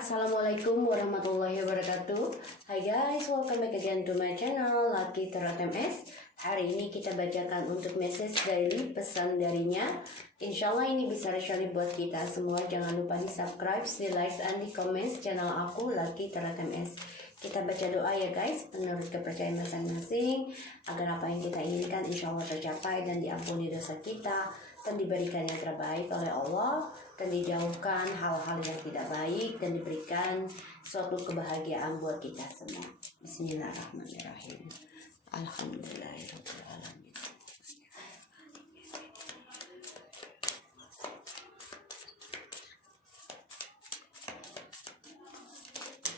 Assalamualaikum warahmatullahi wabarakatuh. Hai guys, welcome back again to my channel Lucky Tarot MS. Hari ini kita bacakan untuk message daily pesan darinya. Insya Allah ini bisa real buat kita semua. Jangan lupa di subscribe, di like, dan di comment channel aku Lucky Tarot MS. Kita baca doa ya guys, menurut kepercayaan masing-masing, agar apa yang kita inginkan insya Allah tercapai dan diampuni dosa kita, dan diberikan yang terbaik oleh Allah, dan dijauhkan hal-hal yang tidak baik, dan diberikan suatu kebahagiaan buat kita semua. Bismillahirrahmanirrahim. Alhamdulillahirrahmanirrahim.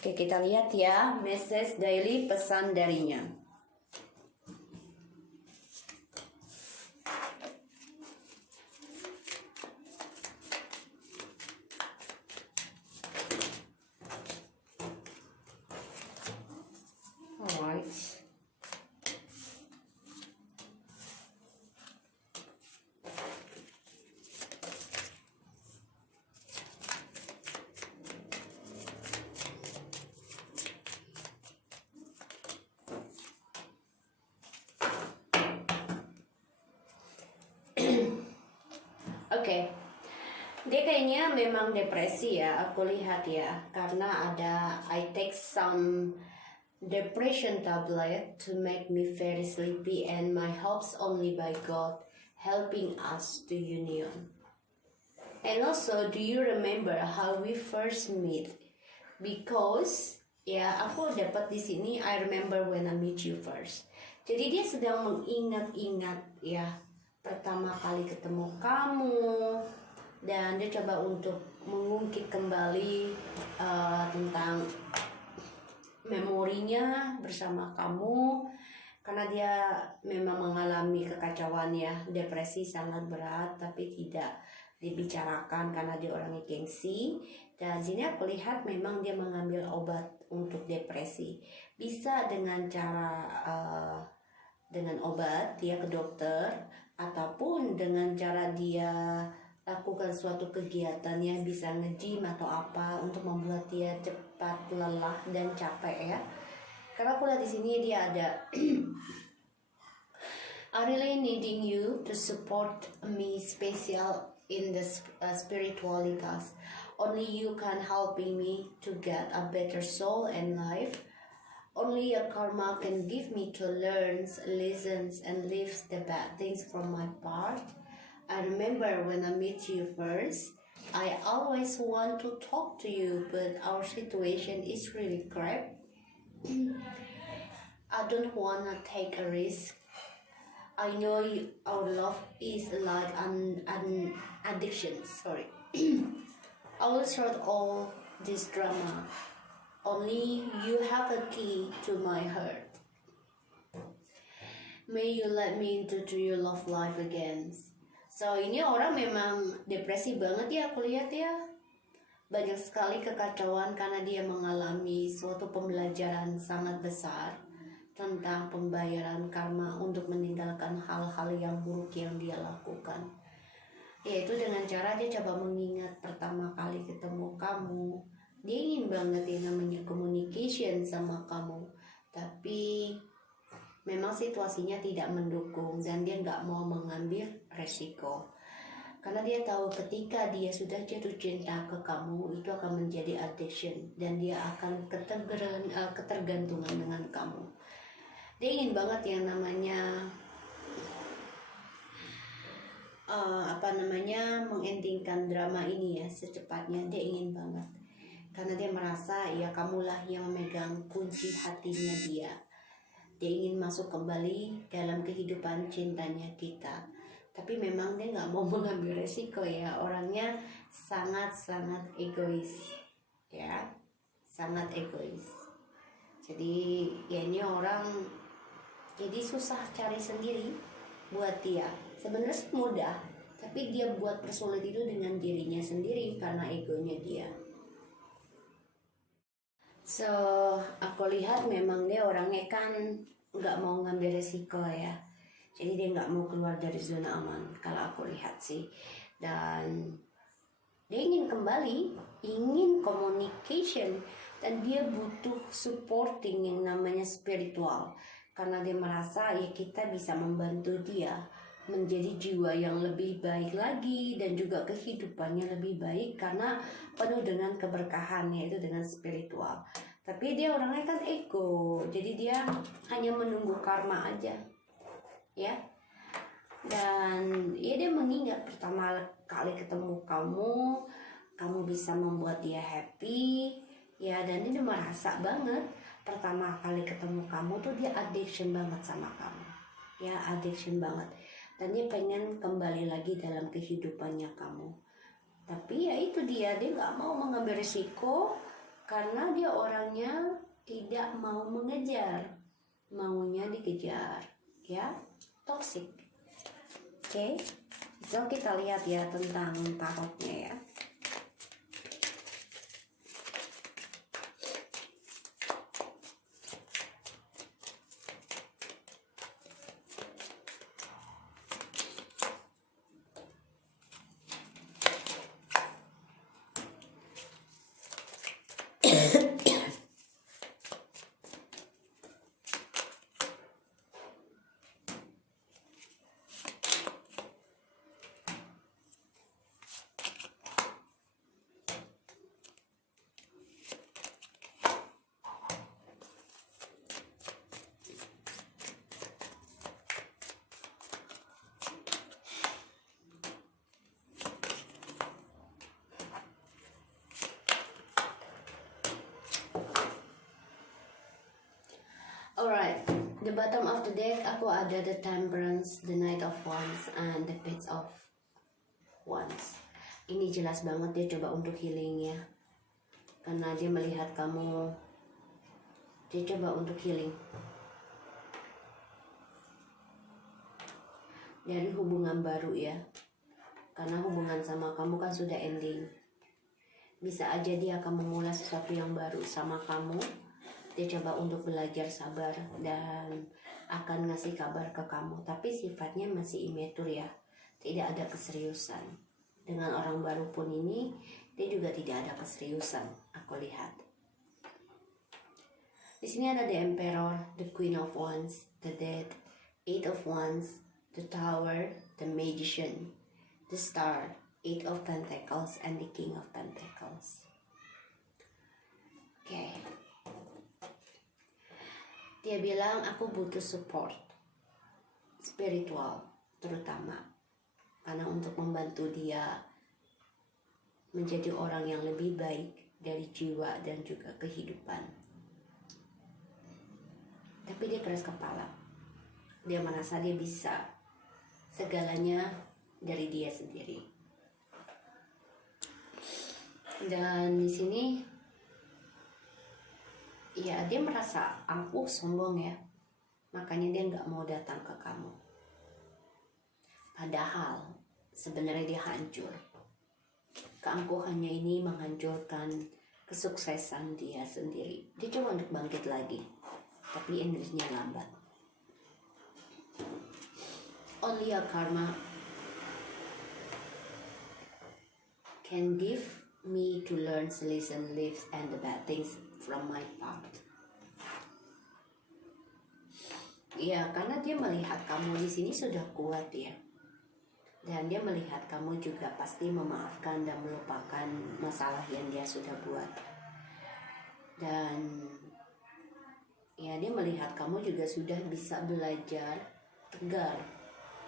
Oke, kita lihat ya message daily pesan darinya. Alright. Oke, dia kayaknya memang depresi ya, aku lihat ya, karena ada I take some depression tablet to make me very sleepy and my hopes only by God helping us to union. And also, do you remember how we first meet? Because ya aku dapat di sini I remember when I meet you first. Jadi dia sedang mengingat-ingat ya pertama kali ketemu kamu, dan dia coba untuk mengungkit kembali tentang memorinya bersama kamu, karena dia memang mengalami kekacauan ya, depresi sangat berat tapi tidak dibicarakan karena dia orangnya gengsi. Dan sini aku lihat memang dia mengambil obat untuk depresi, bisa dengan cara dengan obat dia ke dokter, ataupun dengan cara dia lakukan suatu kegiatan yang bisa nge-gym atau apa untuk membuat dia cepat lelah dan capek ya. Karena aku lihat di sini dia ada I really needing you to support me special in the spiritualitas. Only you can helping me to get a better soul and life. Only your karma can give me to learn lessons and leave the bad things from my part. I remember when I met you first, I always want to talk to you, but our situation is really crap. I don't wanna take a risk. I know our love is like an addiction. Sorry. I will sort all this drama. Only you have a key to my heart. May you let me into your love life again. So ini orang memang depresi banget ya, aku lihat ya. Banyak sekali kekacauan karena dia mengalami suatu pembelajaran sangat besar tentang pembayaran karma untuk meninggalkan hal-hal yang buruk yang dia lakukan. Yaitu dengan cara dia coba mengingat pertama kali ketemu kamu. Dia ingin banget yang namanya communication sama kamu, tapi memang situasinya tidak mendukung dan dia nggak mau mengambil resiko. Karena dia tahu ketika dia sudah jatuh cinta ke kamu, itu akan menjadi addiction dan dia akan ketergantungan dengan kamu. Dia ingin banget yang namanya mengendingkan drama ini ya secepatnya. Dia ingin banget. Karena dia merasa ya kamulah yang memegang kunci hatinya dia. Dia ingin masuk kembali dalam kehidupan cintanya kita. Tapi memang dia nggak mau mengambil resiko ya. Orangnya sangat-sangat egois. Ya, sangat egois. Jadi ya ini orang jadi susah cari sendiri buat dia. Sebenarnya mudah, tapi dia buat persulit itu dengan dirinya sendiri karena egonya dia. So, aku lihat memang dia orangnya kan nggak mau ngambil resiko ya. Jadi dia nggak mau keluar dari zona aman kalau aku lihat sih. Dan Dia ingin kembali, ingin communication, dan dia butuh supporting yang namanya spiritual. Karena dia merasa ya kita bisa membantu dia menjadi jiwa yang lebih baik lagi dan juga kehidupannya lebih baik karena penuh dengan keberkahan, yaitu dengan spiritual. Tapi dia orangnya kan ego, jadi dia hanya menunggu karma aja, ya. Dan ya dia mengingat pertama kali ketemu kamu, kamu bisa membuat dia happy, ya. Dan dia merasa banget pertama kali ketemu kamu tuh dia addiction banget sama kamu, ya, addiction banget. Dan dia pengen kembali lagi dalam kehidupannya kamu. Tapi ya itu dia nggak mau mengambil risiko karena dia orangnya tidak mau mengejar, maunya dikejar, ya, toxic. Oke, so kita lihat ya tentang tarotnya ya. Alright, the bottom of the deck aku ada the Temperance, the Knight of Wands, and the Page of Wands. Ini jelas banget dia coba untuk healing ya, karena dia melihat kamu, dia coba untuk healing dari hubungan baru ya, karena hubungan sama kamu kan sudah ending. Bisa aja dia akan memulai sesuatu yang baru sama kamu. Dia coba untuk belajar sabar dan akan ngasih kabar ke kamu, tapi sifatnya masih immature ya, tidak ada keseriusan. Dengan orang baru pun ini dia juga tidak ada keseriusan, aku lihat. Di sini ada the Emperor, the Queen of Wands, the Death, Eight of Wands, the Tower, the Magician, the Star, Eight of Pentacles, and the King of Pentacles. Oke. Dia bilang aku butuh support spiritual terutama, karena untuk membantu dia menjadi orang yang lebih baik dari jiwa dan juga kehidupan. Tapi dia keras kepala. Dia merasa dia bisa segalanya dari dia sendiri. Dan di sini ya dia merasa aku sombong ya, makanya dia nggak mau datang ke kamu. Padahal sebenarnya dia hancur. Keangkuhannya ini menghancurkan kesuksesan dia sendiri. Dia coba untuk bangkit lagi, tapi energinya lambat. Only a karma can give me to learn lesson, live, and the bad things from my part. Ya, karena dia melihat kamu di sini sudah kuat ya, dan dia melihat kamu juga pasti memaafkan dan melupakan masalah yang dia sudah buat. Dan ya dia melihat kamu juga sudah bisa belajar tegar,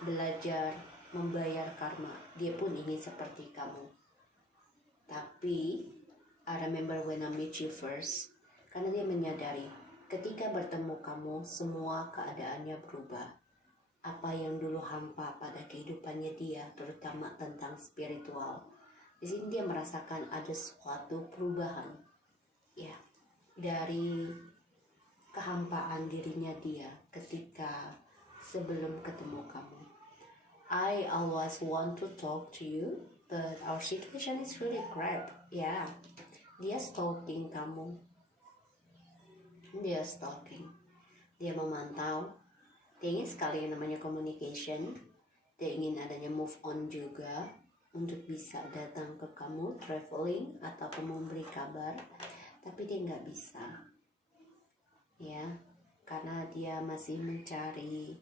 belajar membayar karma. Dia pun ingin seperti kamu. Tapi I remember when I met you first, karena dia menyadari ketika bertemu kamu semua keadaannya berubah. Apa yang dulu hampa pada kehidupannya dia, terutama tentang spiritual, di sini dia merasakan ada suatu perubahan ya, dari kehampaan dirinya dia ketika sebelum ketemu kamu. I always want to talk to you, but our situation is really crap. Ya, dia stalking kamu. Dia stalking. Dia memantau. Dia ingin sekali yang namanya communication. Dia ingin adanya move on juga. untuk bisa datang ke kamu, traveling ataupun memberi kabar, tapi dia nggak bisa, ya, karena dia masih mencari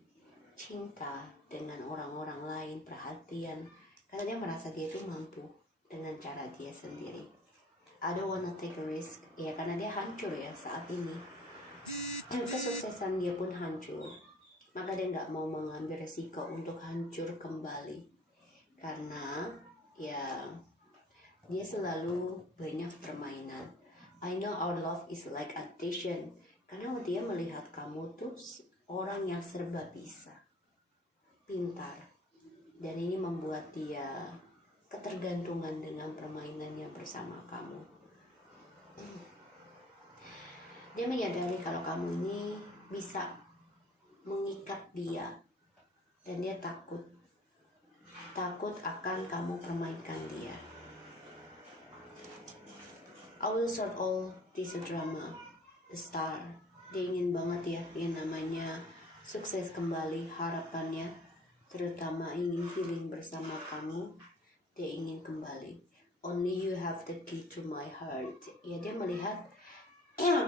cinta dengan orang-orang lain, perhatian, karena dia merasa dia itu mampu dengan cara dia sendiri. I don't wanna take a risk, ya, karena dia hancur ya saat ini. Kesuksesan dia pun hancur, maka dia nggak mau mengambil resiko untuk hancur kembali, karena ya dia selalu banyak permainan. I know our love is like addiction, karena dia melihat kamu tuh orang yang serba bisa, pintar, dan ini membuat dia ketergantungan dengan permainannya bersama kamu. Dia menyadari kalau kamu ini bisa mengikat dia, dan dia takut akan kamu permainkan dia. I will sort all this drama, the star. Dia ingin banget ya yang namanya sukses kembali, harapannya terutama ingin healing bersama kamu. Dia ingin kembali. Only you have the key to my heart. Ya, dia melihat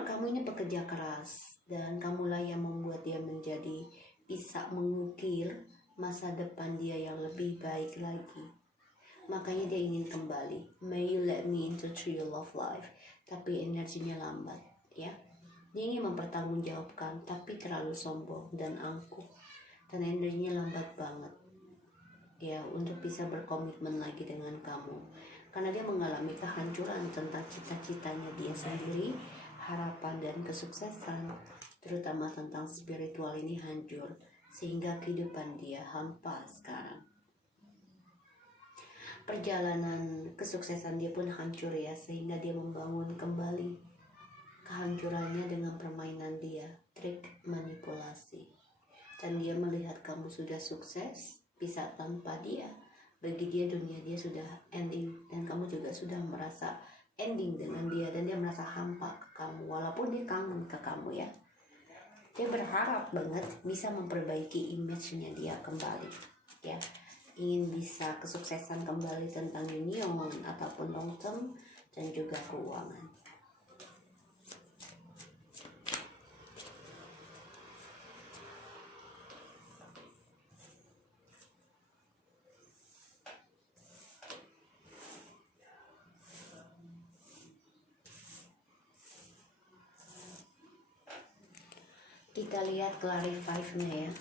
kamu ini pekerja keras, dan kamulah yang membuat dia menjadi bisa mengukir masa depan dia yang lebih baik lagi. Makanya dia ingin kembali. May you let me into your love life. Tapi energinya lambat, ya. Dia ingin mempertanggungjawabkan, tapi terlalu sombong dan angkuh, dan energinya lambat banget, ya, untuk bisa berkomitmen lagi dengan kamu, karena dia mengalami kehancuran tentang cita-citanya dia sendiri, harapan dan kesuksesan, terutama tentang spiritual ini hancur, sehingga kehidupan dia hampa sekarang. Perjalanan kesuksesan dia pun hancur ya, sehingga dia membangun kembali kehancurannya dengan permainan dia, trik manipulasi. Dan dia melihat kamu sudah sukses, bisa tanpa dia. Bagi dia dunia dia sudah ending, dan kamu juga sudah merasa ending dengan dia, dan dia merasa hampa ke kamu, walaupun dia kangen ke kamu ya. Dia berharap banget bisa memperbaiki image-nya dia kembali, ya. Ingin bisa kesuksesan kembali tentang union ataupun long term dan juga keuangan. Kita lihat clarify-nya ya.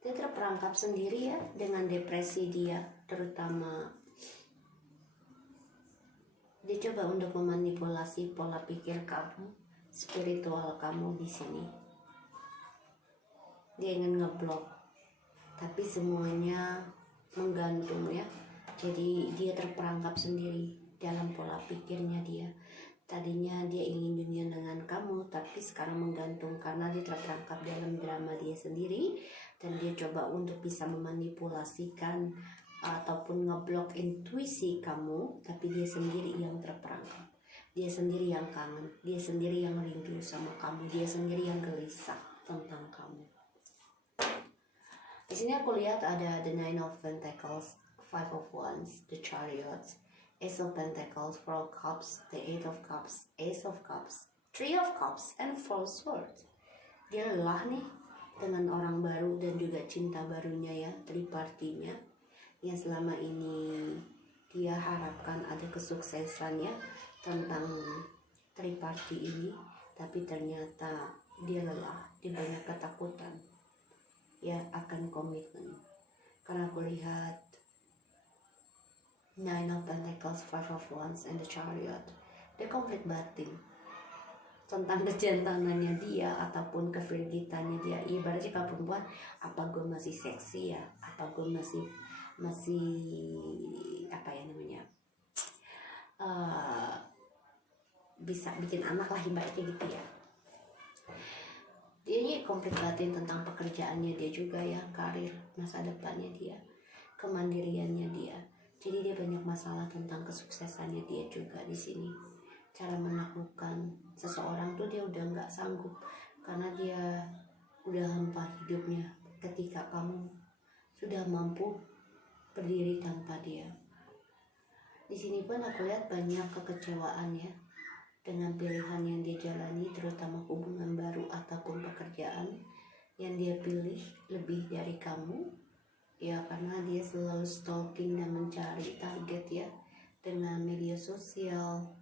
Dia terperangkap sendiri ya dengan depresi dia, terutama dia coba untuk memanipulasi pola pikir kamu, spiritual kamu di sini. Dia ingin ngeblok, tapi semuanya menggantung ya. Jadi dia terperangkap sendiri dalam pola pikirnya dia. Tadinya dia ingin dunia dengan kamu, tapi sekarang menggantung karena dia terperangkap dalam drama dia sendiri, dan dia coba untuk bisa memanipulasikan ataupun ngeblok intuisi kamu, tapi dia sendiri yang terperangkap. Dia sendiri yang kangen, dia sendiri yang rindu sama kamu, dia sendiri yang gelisah tentang kamu. Di sini aku lihat ada the Nine of Pentacles, Five of Wands, the Chariot, Ace of Pentacles, Four of Cups, the Eight of Cups, Ace of Cups, Three of Cups, and Four Swords. Dia lelah nih dengan orang baru dan juga cinta barunya ya, tripartinya, yang selama ini dia harapkan ada kesuksesannya tentang triparti ini, tapi ternyata dia lelah, dia banyak ketakutan ya akan komitmen. Karena aku lihat Nine of Pentacles, Five of Wands, and the Chariot. Dia konflik batin tentang kejantanannya dia ataupun kevirgitannya dia. Ibaratnya kalau perempuan, apa gue masih seksi ya, apa gue masih apa ya namanya, bisa bikin anak lah ibaratnya gitu ya. Dia ini konflik batin tentang pekerjaannya dia juga ya, karir, masa depannya dia, kemandiriannya dia. Jadi dia banyak masalah tentang kesuksesannya dia juga di sini. Cara menaklukkan seseorang tuh dia udah nggak sanggup karena dia udah hampa hidupnya ketika kamu sudah mampu berdiri tanpa dia. Di sini pun aku lihat banyak kekecewaan ya dengan pilihan yang dia jalani, terutama hubungan baru ataupun pekerjaan yang dia pilih lebih dari kamu. Ya karena dia selalu stalking dan mencari target ya dengan media sosial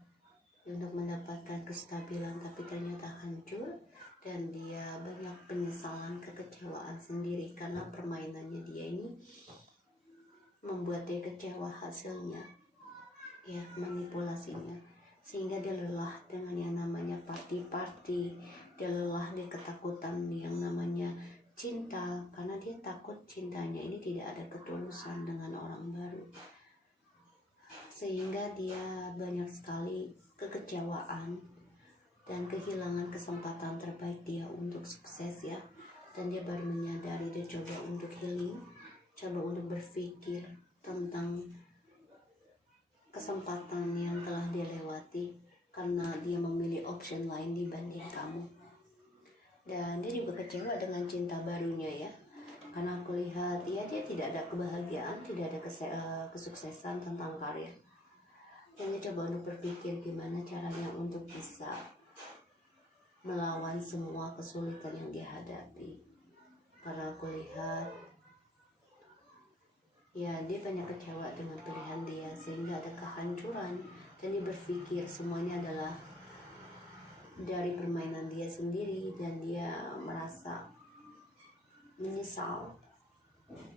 untuk mendapatkan kestabilan, tapi ternyata hancur dan dia banyak penyesalan, kekecewaan sendiri karena permainannya dia ini membuat dia kecewa hasilnya ya, manipulasinya, sehingga dia lelah dengan yang namanya party-party, dia lelah, dia ketakutan yang namanya cinta karena dia takut cintanya ini tidak ada ketulusan dengan orang baru, sehingga dia banyak sekali kekecewaan dan kehilangan kesempatan terbaik dia untuk sukses ya. Dan dia baru menyadari, dia coba untuk healing, coba untuk berpikir tentang kesempatan yang telah dia lewati karena dia memilih option lain dibanding kamu. Dan dia juga kecewa dengan cinta barunya ya, karena aku lihat ya dia tidak ada kebahagiaan, tidak ada kesuksesan tentang karir. Dan dia coba untuk berpikir gimana caranya untuk bisa melawan semua kesulitan yang dia hadapi. Karena aku lihat ya dia banyak kecewa dengan pilihan dia sehingga ada kehancuran, dan dia berpikir semuanya adalah dari permainan dia sendiri, dan dia merasa menyesal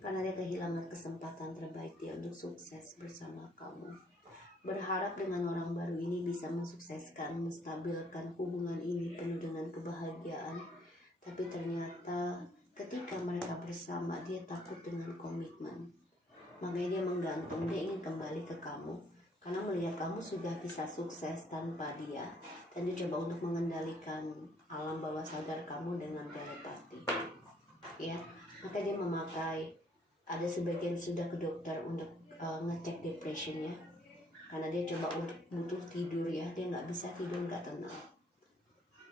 karena dia kehilangan kesempatan terbaik dia untuk sukses bersama kamu. Berharap dengan orang baru ini bisa mensukseskan, menstabilkan hubungan ini penuh dengan kebahagiaan, tapi ternyata ketika mereka bersama dia takut dengan komitmen. Makanya dia menggantung, dia ingin kembali ke kamu karena melihat kamu sudah bisa sukses tanpa dia, dan dia coba untuk mengendalikan alam bawah sadar kamu dengan telepati ya. Maka dia memakai, ada sebagian sudah ke dokter untuk ngecek depresinya karena dia coba untuk butuh tidur ya, dia nggak bisa tidur, nggak tenang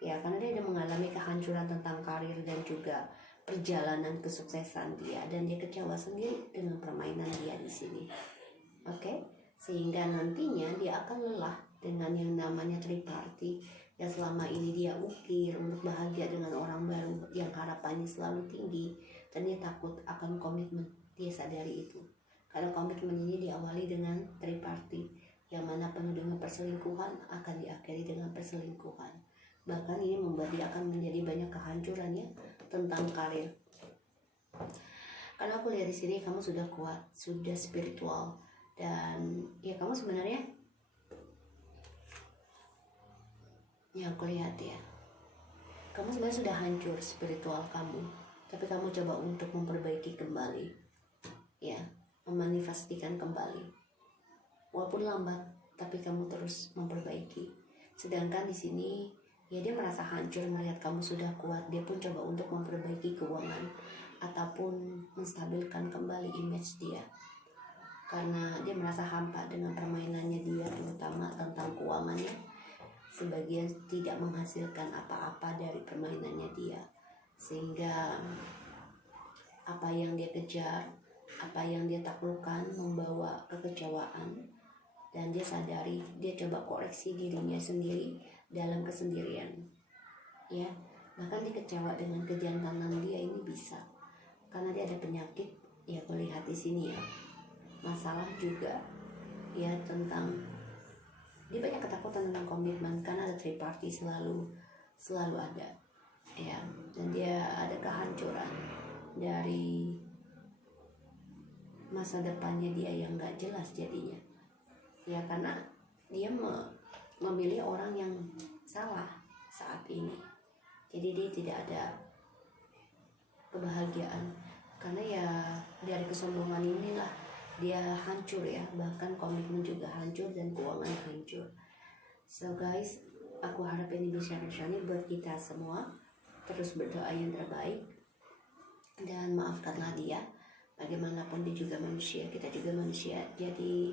ya, karena dia udah mengalami kehancuran tentang karir dan juga perjalanan kesuksesan dia, dan dia kecewa sendiri dengan permainan dia di sini. Oke? Sehingga nantinya dia akan lelah dengan yang namanya triparty yang selama ini dia ukir untuk bahagia dengan orang baru yang harapannya selalu tinggi, dan dia takut akan komitmen. Dia sadari itu karena komitmen ini diawali dengan triparty yang mana penuh dengan perselingkuhan akan diakhiri dengan perselingkuhan. Bahkan ini membuat dia akan menjadi banyak kehancuran ya tentang karir. Karena aku lihat di sini kamu sudah kuat, sudah spiritual, dan ya kamu sebenarnya ya aku lihat ya, kamu sebenarnya sudah hancur spiritual kamu, tapi kamu coba untuk memperbaiki kembali ya, memanifestikan kembali walaupun lambat, tapi kamu terus memperbaiki. Sedangkan di sini ya dia merasa hancur melihat kamu sudah kuat, dia pun coba untuk memperbaiki keuangan ataupun menstabilkan kembali image dia karena dia merasa hampa dengan permainannya dia, terutama tentang keuangannya. Sebagian tidak menghasilkan apa-apa dari permainannya dia, sehingga apa yang dia kejar, apa yang dia taklukkan membawa kekecewaan, dan dia sadari, dia coba koreksi dirinya sendiri dalam kesendirian ya. Bahkan dia kecewa dengan kejantanan dia ini bisa karena dia ada penyakit ya, aku lihat di sini ya, masalah juga ya tentang dia banyak ketakutan tentang komitmen karena ada triparty selalu ada ya, dan dia ada kehancuran dari masa depannya dia yang gak jelas jadinya. ya karena dia memilih orang yang salah saat ini. Jadi dia tidak ada kebahagiaan karena ya dari kesombongan inilah dia hancur ya, bahkan komitmen juga hancur dan keuangan hancur. So guys, aku harap ini bisa resonate buat kita semua. Terus berdoa yang terbaik dan maafkanlah dia. Bagaimanapun dia juga manusia, kita juga manusia. Jadi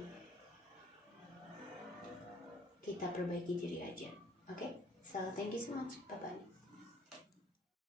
kita perbaiki diri aja. Okay? So thank you so much. Bye bye.